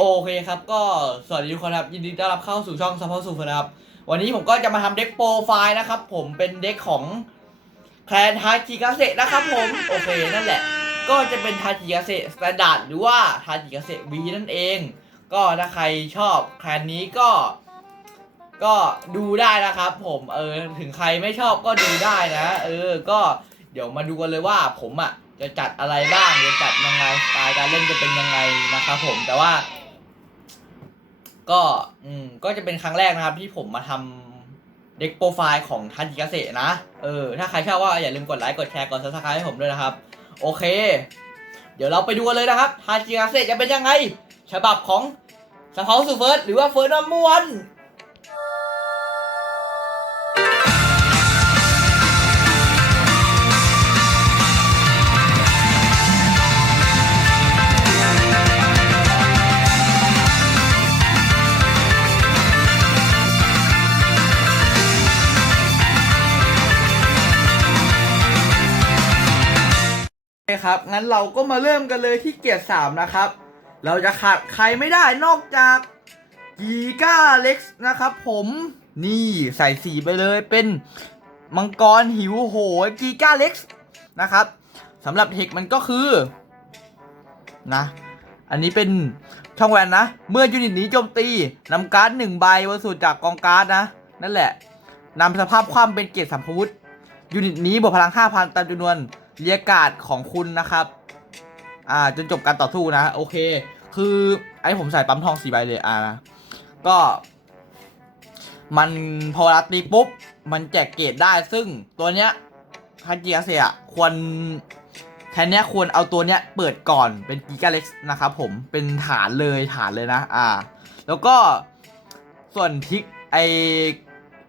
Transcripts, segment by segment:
โอเคครับ ก็สวัสดีทุกคนครับ ยินดีต้อนรับเข้าสู่ช่องซัพพอร์ตสูฟนะครับ วันนี้ผมก็จะมาทำเด็กโปรไฟล์นะครับ ผมเป็นเด็กของแคลนทาจิกาเซนะครับผม โอเคนั่นแหละ ก็จะเป็นทาจิกาเซสแตนดาร์ดหรือว่าทาจิกาเซวีนั่นเอง ก็ถ้าใครชอบแคลนนี้ก็ ก็ดูได้นะครับ ผมเออถึงใครไม่ชอบก็ดูได้นะ เออ ก็เดี๋ยวมาดูกันเลยว่าผมอะจะจัดอะไรบ้างจะจัดยังไงสไตล์การเล่นจะเป็นยังไงนะครับผมแต่ว่า ก็อืมก็จะเป็นครั้งแรกนะครับ ที่ผมมาทำเด็กโปรไฟล์ของทันจิกาเซนะเออถ้าใครชอบว่าอย่าลืมกดไลค์กดแชร์กดซับสไครต์ให้ผมด้วยนะครับ โอเค เดี๋ยวเราไปดูกันเลยนะครับทันจิกาเซจะเป็นยังไง ฉบับของสเพาสูเฟิร์สหรือว่าเฟิร์สนัมบวน คครับ งั้นเราก็มาเริ่มกันเลยที่เกียรติสามนะครับ เราจะขาดใครไม่ได้นอกจากกีก้าเล็กซ์นะครับผมนี่ใส่สีไปเลยเป็นมังกรหิวโหยกีก้าเล็กซ์นะครับสำหรับเทคมันก็คือนะอันนี้เป็นช่องแวนนะ เมื่อยูนิตนี้โจมตีนำการ์ดหนึ่งใบบนสูตรจากกองการ์ดนะ นั่นแหละนำสภาพความเป็นเกียรติสัมภวุธยูนิตนี้บวกพลัง 5,000 ตามจำนวน เรียกการ์ดของคุณนะครับ อ่าจนจบการต่อสู้นะ โอเค คือไอ้ผมใส่ปั๊มทองสี่ใบเลยอ่านะก็ มันพอเวลาตีปุ๊บ มันแจกเกรดได้ซึ่งตัวเนี้ยคันจิอาเซียควรแทนเนี้ยควรเอาตัวเนี้ยเปิดก่อนเป็นกิกาเล็กนะครับผมเป็นฐานเลยฐานเลยนะ อ่า แล้วก็ส่วนทิกไอ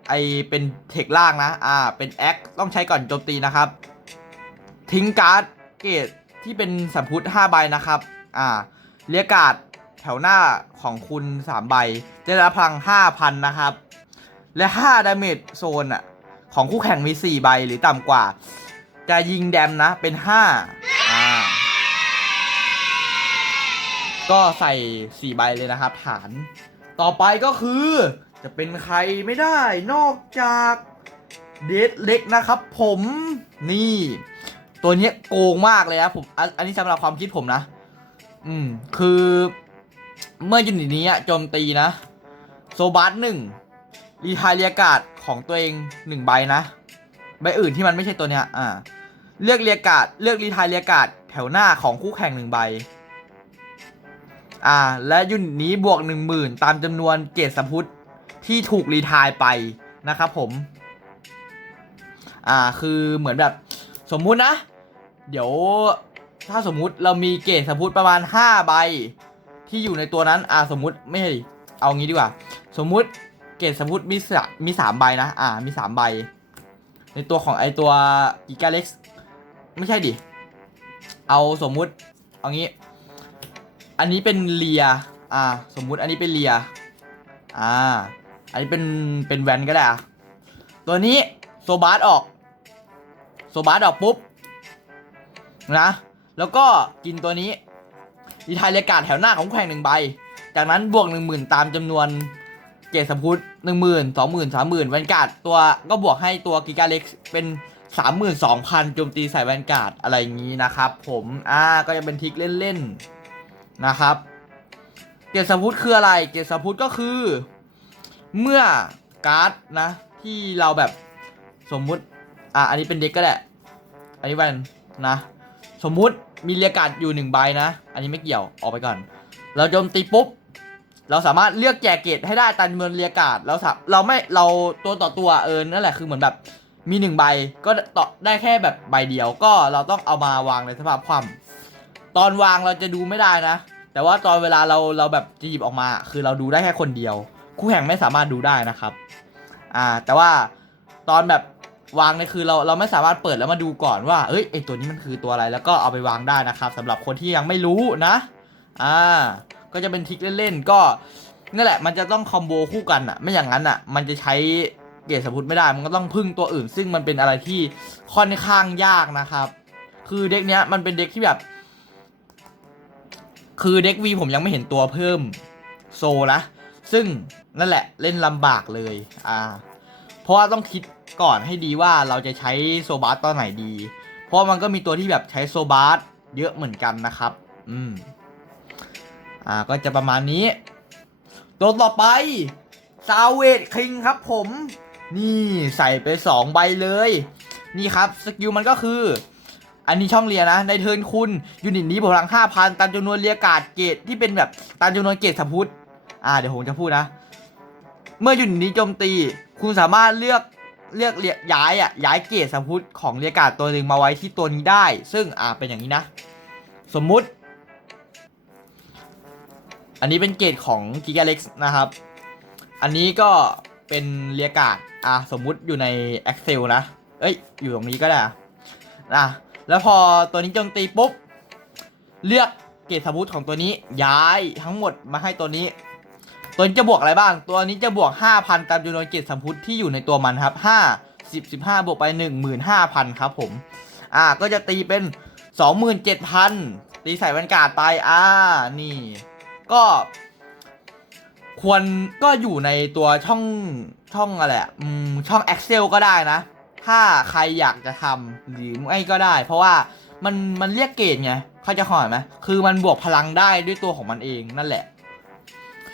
ไอเป็นเทคล่างนะ อ่า เป็นแอคต้องใช้ก่อนโจมตีนะครับ ทิ้งการ์ดเกรดที่เป็นสัมพุทธ5ใบนะครับ อ่า เรียกการ์ดแถวหน้าของคุณ3ใบ จะได้รับพลัง5,000นะครับ และ5ดาเมจโซนอะ ของคู่แข่งมี4ใบหรือต่ำกว่า จะยิงแดมนะเป็น5อ่า ก็ใส่4ใบเลยนะครับ ฐาน ต่อไปก็คือจะเป็นใครไม่ได้นอกจากเดดเล็กนะครับผมนี่ ตัวนี้โกงมากเลยนะผมอันอันนี้สำหรับความคิดผมนะ อืม คือ เมื่อยูนิตนี้โจมตีนะ โซบัสหนึ่งรีทายเรียกาดของตัวเองหนึ่งใบนะใบอื่นที่มันไม่ใช่ตัวเนี้ย อ่า เลือกเรียกาดเลือกรีทายเรียกาดแถวหน้าของคู่แข่งหนึ่งใบ อ่า และยูนิตนี้บวกหนึ่งหมื่นตามจำนวนเกรดสัมพุทธที่ถูกรีทายไปนะครับผม อ่า คือเหมือนแบบสมมุตินะ เดี๋ยวถ้าสมมุติเรามีเกรดสมมุติประมาณ 5 ใบ ที่อยู่ในตัวนั้นอ่าสมมุติไม่ใช่เอางี้ดีกว่า สมมุติเกรดสมมุติมีสมีสามใบนะอ่ามีสามใบ ในตัวของไอตัวอีกาเล็กไม่ใช่ดิ เอาสมมุติเอางี้ อันนี้เป็นเลียอ่าสมมุติอันนี้เป็นเลียอ่าอันนี้เป็นเป็นแวนก็ได้อะตัวนี้โซบาร์ออกโซบาร์ออกปุ๊บ นะ แล้วก็กินตัวนี้ดีทายเลกาดแถวหน้าของแข่งหนึ่งใบ จากนั้นบวกหนึ่งหมื่นตามจำนวนเกรดสมพุทธหนึ่งหมื่นสองหมื่นสามหมื่นแวนการ์ดตัวก็บวกให้ตัวกิกาเล็กเป็นสามหมื่นสองพันโจมตีใส่แวนการ์ดอะไรอย่างนี้นะครับผมอ่าก็จะเป็นทิกเล่นๆนะครับ เกรดสมพุทธคืออะไร เกรดสมพุทธก็คือ เมื่อการ์ดนะ ที่เราแบบสมมุติ อะอันนี้เป็นเด็กก็ได้อันนี้แวนนะ สมมุติมีเรียการ์ดอยู่หนึ่งใบนะ อันนี้ไม่เกี่ยวออกไปก่อน เราโจมตีปุ๊บ เราสามารถเลือกแจกเกตให้ได้ตามจำนวนเรียการ์ดเราสาเราไม่เราตัวต่อตัวเออนั่นแหละคือเหมือนแบบมีหนึ่งใบก็ต่อได้แค่แบบใบเดียวก็เราต้องเอามาวางในสภาพคว่ำตอนวางเราจะดูไม่ได้นะ แต่ว่าตอนเวลาเราเราแบบจะหยิบออกมา คือเราดูได้แค่คนเดียว คู่แข่งไม่สามารถดูได้นะครับ อ่า แต่ว่าตอนแบบ วางเนี่ยคือเราเราไม่สามารถเปิดแล้วมาดูก่อนว่าเอ้ยไอตัวนี้มันคือตัวอะไรแล้วก็เอาไปวางได้นะครับสำหรับคนที่ยังไม่รู้นะอ่าก็จะเป็นทิกเล่นๆก็นั่นแหละมันจะต้องคอมโบคู่กันอะไม่อย่างนั้นอะมันจะใช้เกรดสมพุทไม่ได้มันก็ต้องพึ่งตัวอื่น ซึ่งมันเป็นอะไรที่ค่อนข้างยากนะครับ คือเด็กเนี้ยมันเป็นเด็กที่แบบ คือเด็กวีผมยังไม่เห็นตัวเพิ่มโซนะซึ่งนั่นแหละเล่นลำบากเลยอ่าเพราะว่าต้องคิด ก่อนให้ดีว่าเราจะใช้โซบาสตอนไหนดี เพราะมันก็มีตัวที่แบบใช้โซบาสเยอะเหมือนกันนะครับ อืม อ่าก็จะประมาณนี้ ตัวต่อไปซาเวดคิงครับผม นี่ใส่ไปสองใบเลย นี่ครับสกิลมันก็คือ อันนี้ช่องเรียนะ ในเทิร์นคุณ ยูนิตนี้พลัง 5,000 ตามจำนวนเรียกาดเกรดที่เป็นแบบตามจำนวนเกรดสมพุทธอ่าเดี๋ยวผมจะพูดนะ เมื่อยูนิตนี้โจมตี คุณสามารถเลือก เลือกเรียย้ายอะย้ายเกรดสมพุทธของเรียการ์ดตัวหนึ่งมาไว้ที่ตัวนี้ได้ ซึ่งอ่าเป็นอย่างนี้นะ สมมุติ อันนี้เป็นเกรดของ g i g a l e x นะครับ อันนี้ก็เป็นเรียการ์ดอะสมมุติอยู่ใน Excel นะ เอ้ย อยู่ตรงนี้ก็ได้อะอะแล้วพอตัวนี้โจมตีปุ๊บ เลือกเกรดสมมุติของตัวนี้ย้ายทั้งหมดมาให้ตัวนี้ ตัวนี้จะบวกอะไรบ้าง ตัวนี้จะบวก 5,000 ตามจำนวนเกรดสมพุติที่อยู่ในตัวมันครับ 5 10 15 บวกไป 15,000 ครับผม อ่า ก็จะตีเป็น 27,000 ตีใส่บรรกาศไป อ่า นี่ ก็ ควรก็อยู่ในตัวช่องช่องอะไรอืม ช่อง Excel ก็ได้นะ ถ้าใครอยากจะทำหรือไม่ก็ได้ เพราะว่ามันมันเรียกเกรดไง เขาใจะขอไหมคือมันบวกพลังได้ด้วยตัวของมันเองนั่นแหละ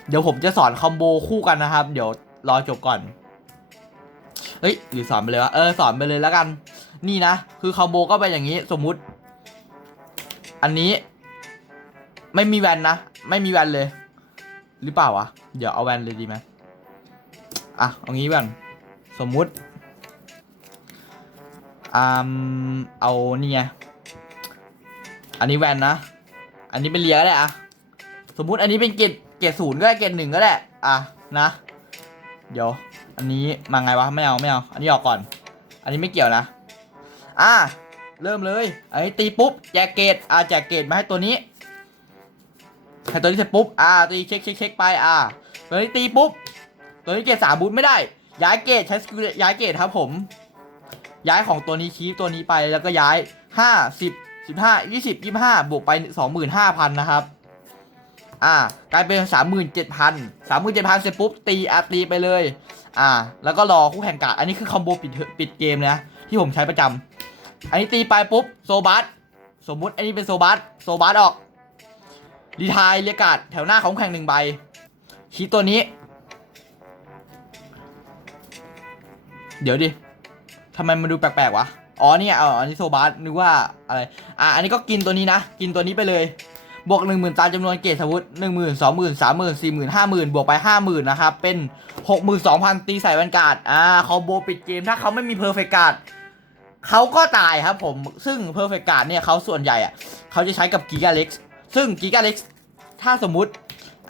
เดี๋ยวผมจะสอนคอมโบคู่กันนะครับ เดี๋ยวรอจบก่อน เฮ้ยหรือสอนไปเลยวะเออสอนไปเลยแล้วกัน นี่นะ คือคอมโบก็เป็นอย่างนี้สมมุติ อันนี้ ไม่มีแวนนะ ไม่มีแวนเลย หรือเปล่าวะ เดี๋ยวเอาแวนเลยดีไหมอะเอางี้ก่อนสมมุติอ่าเอานี่ไงอันนี้แวนนะ อันนี้เป็นเลียก็ได้อะสมมุติอันนี้เป็นกรด เกรดศูนย์ก็ได้เกรดหนึ่งก็ได้ อะนะ เดี๋ยว อันนี้มาไงวะไม่เอาไม่เอา อันนี้ออกก่อน อันนี้ไม่เกี่ยวนะ อะเริ่มเลยอันนี้ตีปุ๊บแจกเกรดอะแจกเกรดมาให้ตัวนี้ให้ตัวนี้เสร็จปุ๊บอ่าตีเช็คเช็คเช็คไปอ่าตัวนี้ตีปุ๊บตัวนี้เกรดสามบูทไม่ได้ ย้ายเกรดใช้สกิลย้ายเกรดครับผม ย้ายของตัวนี้คีปตัวนี้ไปแล้วก็ย้ายห้าสิบสิบห้ายี่สิบยี่ห้าบวกไปสองหมื่นห้าพันนะครับ อ่ากลายเป็นสามหมื่นเจ็ดพันสามหมื่นเจ็ดพันเสร็จปุ๊บตีอาตีไปเลย อ่า แล้วก็รอคู่แข่งกะอันนี้คือคอมโบปิดเทอปิดเกมนะที่ผมใช้ประจำอันนี้ตีไปปุ๊บโซบัสสมมุติอันนี้เป็นโซบัสโซบัสออกรีทายเรียกาดแถวหน้าของแข่งหนึ่งใบคีตัวนี้ เดี๋ยวดิทำไมมันดูแปลกๆวะ อ๋อเนี่ยเอาอันนี้โซบาสนึกว่าอะไร อะ อันนี้ก็กินตัวนี้นะ กินตัวนี้ไปเลย บวกหนึ่งหมื่นตามจำนวนเกรดสมมติหนึ่งหมื่นสองหมื่นสามหมื่นสี่หมื่นห้าหมื่นบวกไปห้าหมื่นนะครับ เป็นหกหมื่นสองพันตีใส่แวนการ์ดอ่าคอมโบปิดเกมถ้าเขาไม่มีเพอร์เฟกการ์ดเขาก็ตายครับผม ซึ่งเพอร์เฟกการ์ดเนี่ยเขาส่วนใหญ่อะเขาจะใช้กับกิกาเล็กซึ่งกิกาเล็กถ้าสมมุติ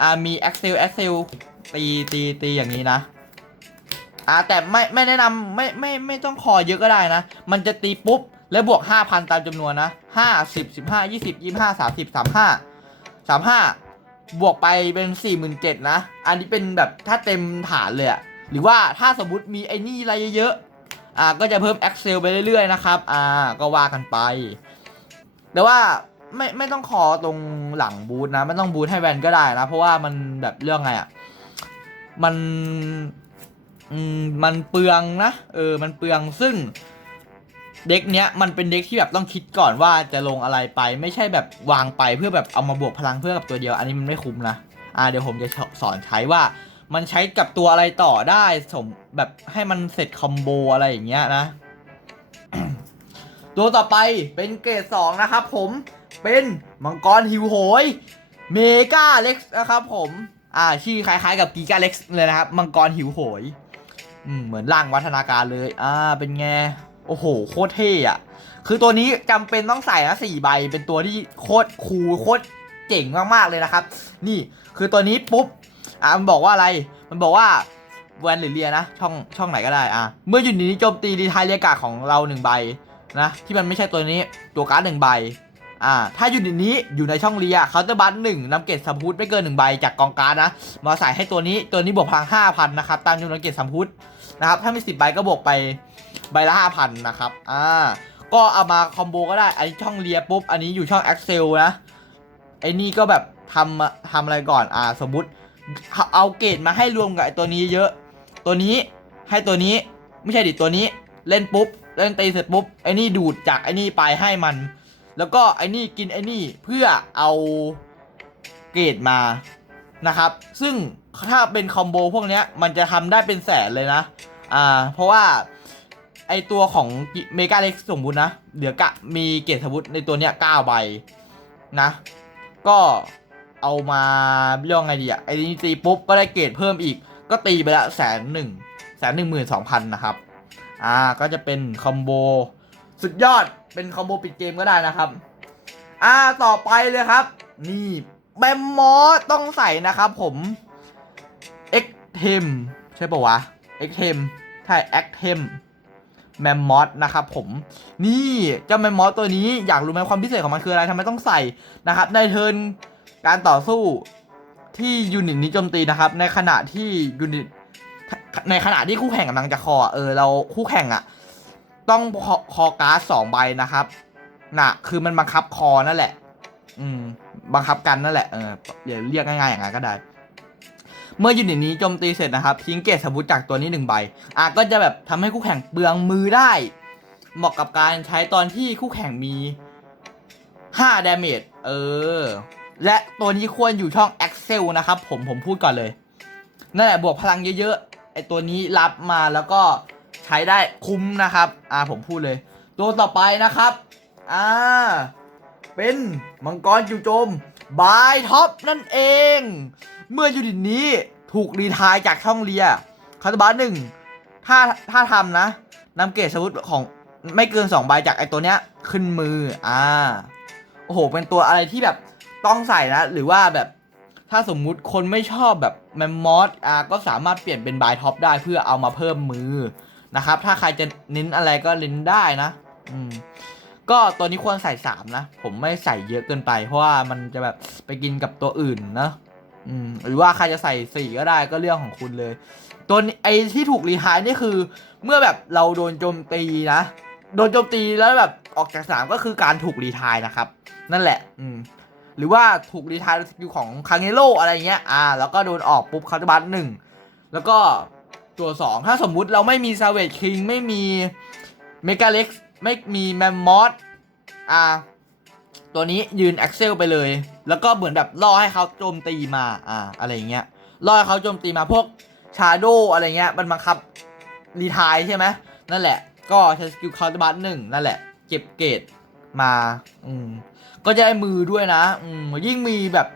อ่ามี Excel Excel ตีตีตีอย่างนี้นะอ่าแต่ไม่ไม่แนะนำไม่ไม่ไม่ต้องคอเยอะก็ได้นะ มันจะตีปุ๊บ แล้วบวก 5,000 ตามจำนวนนะ 5 10 15 20 25 30 35 35 บวกไปเป็น 4 7 0 0นะ อันนี้เป็นแบบถ้าเต็มฐานเลยอะหรือว่าถ้าสมมติมีไอ้นี่อะไรเยอะๆ อ่า ก็จะเพิ่ม Excel ไปเรื่อยๆ นะครับ อ่า ก็ว่ากันไป แต่ว่าไม่ไม่ต้องคอตรงหลังบูธนะ ไม่ต้องบูธให้แวนก็ได้นะ เพราะว่ามันแบบเรื่องไงอะ่ะมันอืมมันเปลืองนะ เออ มันเปลืองซึ่ง เด็กเนี้ยมันเป็นเด็กที่แบบต้องคิดก่อนว่าจะลงอะไรไป ไม่ใช่แบบวางไปเพื่อแบบเอามาบวกพลังเพื่อกับตัวเดียว อันนี้มันไม่คุ้มนะอ่าเดี๋ยวผมจะสอนใช้ว่ามันใช้กับตัวอะไรต่อได้สมแบบให้มันเสร็จคอมโบอะไรอย่างเงี้ยนะ ตัวต่อไปเป็นเกรดสองนะครับผมเป็นมังกรหิวโหยเมกาเล็กนะครับผมอ่าชื่อคล้ายๆกับกีกาเล็กเลยนะครับ มังกรหิวโหย อืมเหมือนร่างวัฒนาการเลย อ่าเป็นไง โอ้โห โคตรเท่อะคือตัวนี้จำเป็นต้องใส่นะสี่ใบ เป็นตัวที่โคตรคูลโคตรเจ๋งมากๆเลยนะครับ นี่คือตัวนี้ปุ๊บ อ่ามันบอกว่าอะไร มันบอกว่าแวนหรือเลียนะ ช่องช่องไหนก็ได้อะ เมื่ออยู่นี้โจมตีดีไทายเรียกาของเราหนึ่งใบนะ ที่มันไม่ใช่ตัวนี้ ตัวการ์ดหนึ่งใบ อ่า ถ้าอยู่ในนี้อยู่ในช่องเรียเขาจะบัตหนึ่งนำเกตสัมพุทธไม่เกินหนึ่งใบจากกองการ์ดนะ มาใส่ให้ตัวนี้ ตัวนี้บวกพลังห้าพันนะครับ ตามจำนวนเกตสัมพุทธ นะครับ ถ้ามีสิบใบก็บวกไปใบละห้าพันนะครับ อ่า ก็เอามาคอมโบก็ได้ อันนี้ช่องเรียปุ๊บ อันนี้อยู่ช่อง Excel นะ ไอ้นี่ก็แบบทำทำอะไรก่อน อ่า สมมติ เอาเกรดมาให้รวมกับไอตัวนี้เยอะ ตัวนี้ให้ตัวนี้ ไม่ใช่ดิ ตัวนี้ เล่นปุ๊บ เล่นตีเสร็จปุ๊บ ไอ้นี่ดูดจากไอ้นี่ไปให้มัน แล้วก็ไอ้นี่กินไอ้นี่เพื่อเอาเกรดมา นะครับ ซึ่ง ถ้าเป็นคอมโบพวกเนี้ยมันจะทำได้เป็นแสนเลยนะ อ่า เพราะว่าไอตัวของเมกาเล็กสมมุตินะ เดี๋ยวกะมีเกรดสมมุติในตัวเนี้ย9ใบนะ ก็เอามาเรียกไงดีอะไอ้นี่ตีปุ๊บก็ได้เกรดเพิ่มอีก ก็ตีไปละแสนหนึ่งแสนหนึ่งหมื่นสองพันนะครับ อ่า ก็จะเป็นคอมโบสุดยอด เป็นคอมโบปิดเกมก็ได้นะครับ อ่า ต่อไปเลยครับ นี่แมมมอสต้องใส่นะครับผม เทมใช่ปะวะเอ็กเทมใช่เอ็กเทมแมมมอสนะครับผมนี่เจ้าแมมมอสตัวนี้อยากรู้ไหมความพิเศษของมันคืออะไรทำไมต้องใส่นะครับในเทิร์นการต่อสู้ที่ยูนิตนี้โจมตีนะครับ ในขณะที่ยูนิตในขณะที่คู่แข่งกำลังจะคอเออเราคู่แข่งอะต้องคอคอการ์ดสองใบนะครับน่ะ คือมันบังคับคอนั่นแหละ อืม บังคับกันนั่นแหละเออเดี๋ยวเรียกง่ายๆอย่างนั้นก็ได้ เมื่อยูนิตนี้โจมตีเสร็จนะครับทิ้งเกรดสมมติจากตัวนี้หนึ่งใบอะก็จะแบบทำให้คู่แข่งเปลืองมือได้ เหมาะกับการใช้ตอนที่คู่แข่งมี5 damage เออ และตัวนี้ควรอยู่ช่อง Excel นะครับ ผมผมพูดก่อนเลยนั่นแหละบวกพลังเยอะๆไอตัวนี้รับมาแล้วก็ใช้ได้คุ้มนะครับ อ่าผมพูดเลย ตัวต่อไปนะครับ อ่า เป็นมังกรจู่โจมบายท็อปนั่นเอง เมื่อยูนิตนี้ถูกรีทายจากช่องเรียคาร์บาหนึ่งถ้าถ้าทำนะนำเกรดสมุดของไม่เกิน2ใบจากไอตัวเนี้ยขึ้นมืออ่าโอ้โห เป็นตัวอะไรที่แบบต้องใส่นะ หรือว่าแบบถ้าสมมุติคนไม่ชอบแบบแมมมอสอ่าก็สามารถเปลี่ยนเป็นบายท็อปได้เพื่อเอามาเพิ่มมือนะครับ ถ้าใครจะเน้นอะไรก็เน้นได้นะ อืมก็ตัวนี้ควรใส่3นะ ผมไม่ใส่เยอะเกินไป เพราะว่ามันจะแบบไปกินกับตัวอื่นนะ อืมหรือว่าใครจะใส่4ก็ได้ก็เรื่องของคุณเลยตัวนี้ไอที่ถูกรีไทายนี่คือ เมื่อแบบเราโดนโจมตีนะ โดนโจมตีแล้วแบบออกจากสนามก็คือการถูกรีไทายนะครับ นั่นแหละ อืมหรือว่าถูกรีไทายสกิลของคางเงโรอะไรเงี้ย อ่า แล้วก็โดนออกปุ๊บคาร์บัตหนึ่ง แล้วก็ตัว2ถ้าสมมุติเราไม่มีซาเวจคิงไม่มีเมกาเล็กไม่มีแมมมอสอ่า ตัวนี้ยืน Excel ไปเลย แล้วก็เหมือนแบบล่อให้เขาโจมตีมาอ่าอะไรเงี้ยล่อให้เขาโจมตีมาพวกชาโดอะไรเงี้ยมันบังคับรีทายใช่ไหมนั่นแหละ ก็ใช้สกิลคาร์บัตหนึ่งนั่นแหละ เก็บเกรดมาอืมก็จะได้มือด้วยนะอืมยิ่งมีแบบ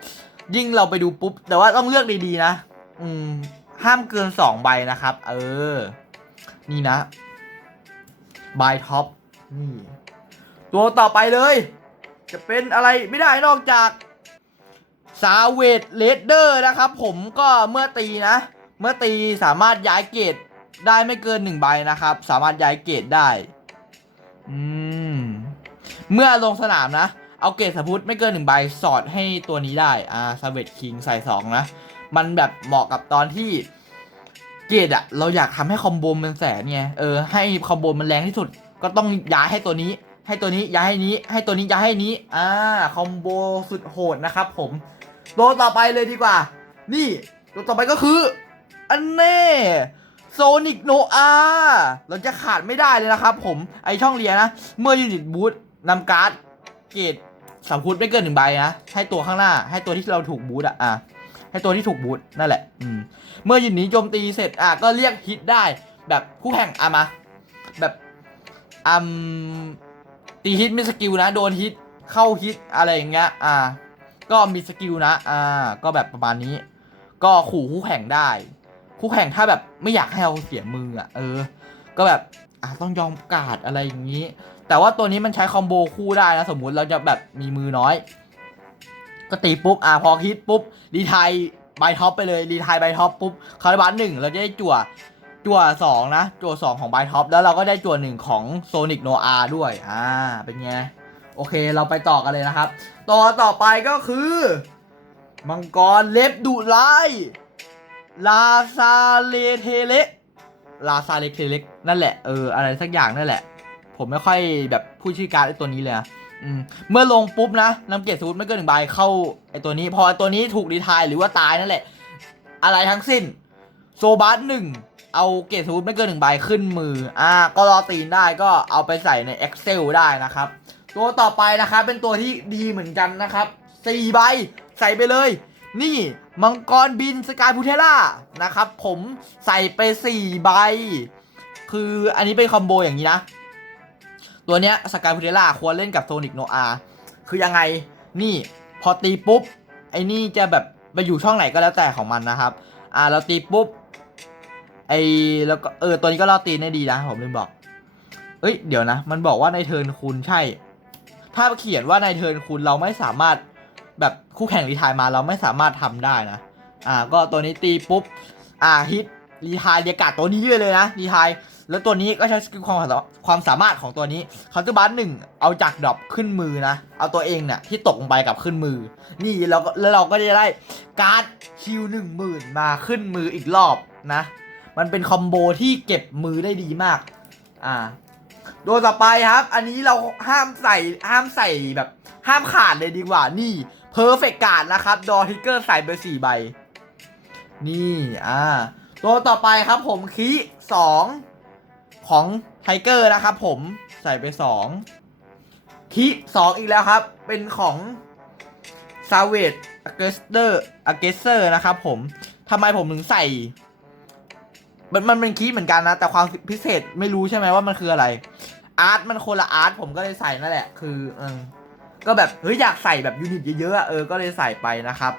ยิ่งเราไปดูปุ๊บ แต่ว่าต้องเลือกดีๆนะ อืม ห้ามเกินสองใบนะครับ เออ นี่นะบายท็อปนี่ตัวต่อไปเลย จะเป็นอะไรไม่ได้นอกจาก ซาเวดเลดเดอร์นะครับผมก็เมื่อตีนะ เมื่อตีสามารถย้ายเกรดได้ไม่เกินหนึ่งใบนะครับ สามารถย้ายเกรดได้อืมเมื่อลงสนามนะ เอาเกรดสมพุทไม่เกินหนึ่งใบสอดให้ตัวนี้ได้อ่าซาเวดคิงใส่สองนะ มันแบบเหมาะกับตอนที่เกรดอะเราอยากทำให้คอมโบมันแสนไงเออให้คอมโบมันแรงที่สุด ก็ต้องย้ายให้ตัวนี้ให้ตัวนี้ย้ายให้นี้ ให้ตัวนี้ย้ายให้นี้ อ่า คอมโบสุดโหดนะครับผม ตัวต่อไปเลยดีกว่า นี่ตัวต่อไปก็คือ อันเน่โซนิกโนอาเราจะขาดไม่ได้เลยนะครับผมไอช่องเรียนนะเมื่อยูนิตบูทนำการ์ดเกรดสามพุทธไม่เกินหนึ่งใบนะ ให้ตัวข้างหน้า ให้ตัวที่เราถูกบูทอะอะให้ตัวที่ถูกบูทนั่นแหละ อืม เมื่อยูนิตนี้โจมตีเสร็จอะก็เรียกฮิตได้ แบบคู่แข่งอะมา แบบอืมตีฮิตไมีสกิลนะ โดนฮิตเข้าฮิตอะไรอย่างเงี้ยอ่า ก็มีสกิลนะอ่าก็แบบประมาณนี้ ก็ขู่คู่แข่งได้ คู่แข่งถ้าแบบไม่อยากให้เราเสียมืออะเออ ก็แบบอะต้องยอมกาดอะไรอย่างนี้ แต่ว่าตัวนี้มันใช้คอมโบคู่ได้นะสมมุติเราจะแบบมีมือน้อย ก็ตีปุ๊บอะพอฮิตปุ๊บรีไทายใบท็อปไปเลยรีไทายใบท็อปปุ๊บคาร์บันหนึ่งเราจะได้จั่วจั่วสองนะจั่วสองของใบท็อปแล้วเราก็ได้จั่วหนึ่งของโซนิกโนอาด้วย อ่า เป็นไง โอเคเราไปต่อกันเลยนะครับตัวต่อไปก็คือ มังกรเล็บดุร้ายลาซาเลเทเลลาซาเลเทเลกนั่นแหละเอออะไรสักอย่างนั่นแหละ ผมไม่ค่อยแบบพูดชื่อการ์ดไอ้ตัวนี้เลยนะมเมื่อลงปุ๊บนะนำเกรดสูตรไม่เกินหนึ่งใบเข้าไอตัวนี้ พอไอ้ตัวนี้ถูกรีทายหรือว่าตายนั่นแหละ อะไรทั้งสิ้น โซบัสหนึ่งเอาเกรดสูตรไม่เกินหนึ่งใบขึ้นมือ อ่า ก็รอตีนได้ก็เอาไปใส่ใน Excel ได้นะครับ ตัวต่อไปนะครับเป็นตัวที่ดีเหมือนกันนะครับสี่ใบใส่ไปเลย นี่มังกรบินสกายพูเทล่านะครับ ผมใส่ไปสี่ใบ คืออันนี้เป็นคอมโบอย่างนี้นะ ตัวเนี้ยสกายพูเทล่าควรเล่นกับโซนิกโนอาคือยังไงนี่พอตีปุ๊บ ไอ้นี่จะแบบไปอยู่ช่องไหนก็แล้วแต่ของมันนะครับ อ่าเราตีปุ๊บไอแล้วก็เออตัวนี้ก็ล่อตีได้ดีนะผมลืมบอก เอ้ยเดี๋ยวนะ มันบอกว่าในเทิร์นคุณใช่ ถ้าเขียนว่าในเทิร์นคุณเราไม่สามารถแบบคู่แข่งรีไทายมาเราไม่สามารถทำได้นะ อ่า ก็ตัวนี้ตีปุ๊บ อ่าฮิตรีไทายเรียกาดตัวนี้เยเลยนะรีไทายแล้วตัวนี้ก็ใช้สกิลความความสามารถของตัวนี้คาน์เตอร์บัสหนึ่งเอาจากดรอปขึ้นมือนะ เอาตัวเองเนี่ยที่ตกลงไปกับขึ้นมือ นี่เราก็แล้วเราก็จะได้การ์ดคิวหนึ่งหมื่นมาขึ้นมืออีกรอบนะ มันเป็นคอมโบที่เก็บมือได้ดีมาก อ่า โดยต่อไปครับ อันนี้เราห้ามใส่ห้ามใส่แบบ ห้ามขาดเลยดีกว่านี่เพอร์เฟกการ์ดนะครับ ดอทิกเกอร์ใส่ไปสี่ใบ นี่อ่าตัวต่อไปครับผมคีสองของไทเกอร์นะครับผมใส่ไปสองคีสองอีกแล้วครับ เป็นของซาเวตอเกสเตอร์อเกสเซอร์นะครับผมทำไมผมถึงใส่ มันมันเป็นคีย์เหมือนกันนะ แต่ความพิเศษไม่รู้ใช่ไหมว่ามันคืออะไร อาร์ตมันคนละอาร์ตผมก็เลยใส่นั่นแหละ คือเออก็แบบเฮ้ยอยากใส่แบบยูนิตเยอะๆเออก็เลยใส่ไปนะครับ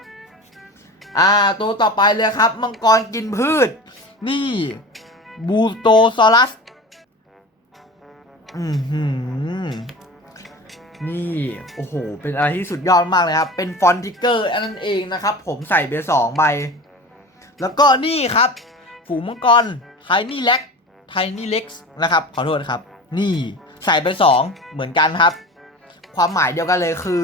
อ่าตัวต่อไปเลยครับ มังกรกินพืช นี่บูโตซอรัสอือหือนี่ โอ้โห เป็นอะไรที่สุดยอดมากเลยครับ เป็นฟอนติเกอร์อันนั้นเองนะครับ ผมใส่ไปสองใบ แล้วก็นี่ครับ ฝูงมังกรไทนี่เล็กไทนี่เล็กนะครับ ขอโทษครับ นี่ใส่ไปสองเหมือนกันครับ ความหมายเดียวกันเลยคือ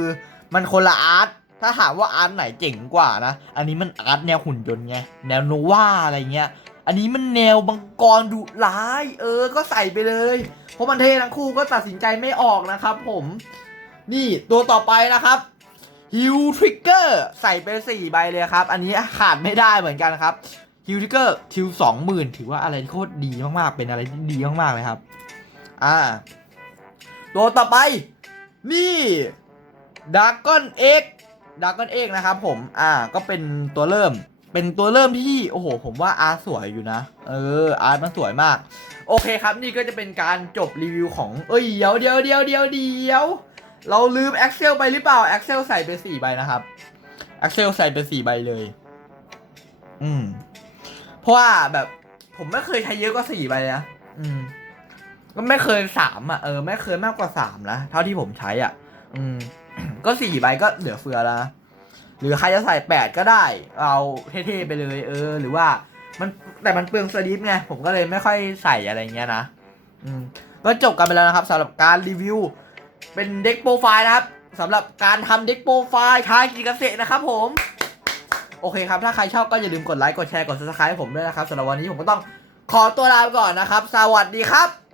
มันคนละอาร์ตถ้าถามว่าอาร์ตไหนเจ๋งกว่านะ อันนี้มันอาร์ตแนวหุ่นยนต์ไง แนวโนวาอะไรเงี้ย อันนี้มันแนวมังกรดุร้าย เออ ก็ใส่ไปเลย เพราะมันเท่ทั้งคู่ก็ตัดสินใจไม่ออกนะครับผม นี่ตัวต่อไปนะครับฮิวทริกเกอร์ใส่ไปสี่ใบเลยครับ อันนี้ขาดไม่ได้เหมือนกันครับ ฮิวทิกเกอร์ทิวสองหมื่นถือว่าอะไรโคตรดีมากๆ เป็นอะไรที่ดีมากๆเลยครับ อ่าตัวต่อไป นี่ดากอนเอ็กดากอนเอ็กนะครับผม อ่า ก็เป็นตัวเริ่ม เป็นตัวเริ่มที่ โอ้โห ผมว่าอาร์สวยอยู่นะ เออ อาร์มันสวยมาก โอเคครับ นี่ก็จะเป็นการจบรีวิวของ เอ้ย เดี๋ยวเดี๋ยวเดี๋ยวเดี๋ยวเดี๋ยว เราลืม Excel ไปหรือเปล่า Excel ใส่ไปสี่ใบนะครับ Excel ใส่ไปสี่ใบเลย อืม ราะว่าแบบผมไม่เคยใช้เยอะกว่าสี่ใบนะอืม ก็ไม่เคยสามอะเออไม่เคยมากกว่าสามนะเท่าที่ผมใช้อะ อืม ก็สี่ใบก็เหลือเฟือละหรือใครจะใส่แปดก็ได้ เอาเท่ๆไปเลย เออ หรือว่า มันแต่มันเปลืองสลิปไงผมก็เลยไม่ค่อยใส่อะไรเงี้ยนะอืมก็จบกันไปแล้วนะครับสำหรับการรีวิว เป็นเด็กโปรไฟล์นะครับสำหรับการทำเด็กโปรไฟล์คายกีเกษตรนะครับผม โอเคครับ ถ้าใครชอบก็อย่าลืมกดไลค์ กดแชร์ กด subscribe ให้ผมด้วยนะครับสำหรับวันนี้ผมก็ต้องขอตัวลาไปก่อนนะครับ สวัสดีครับ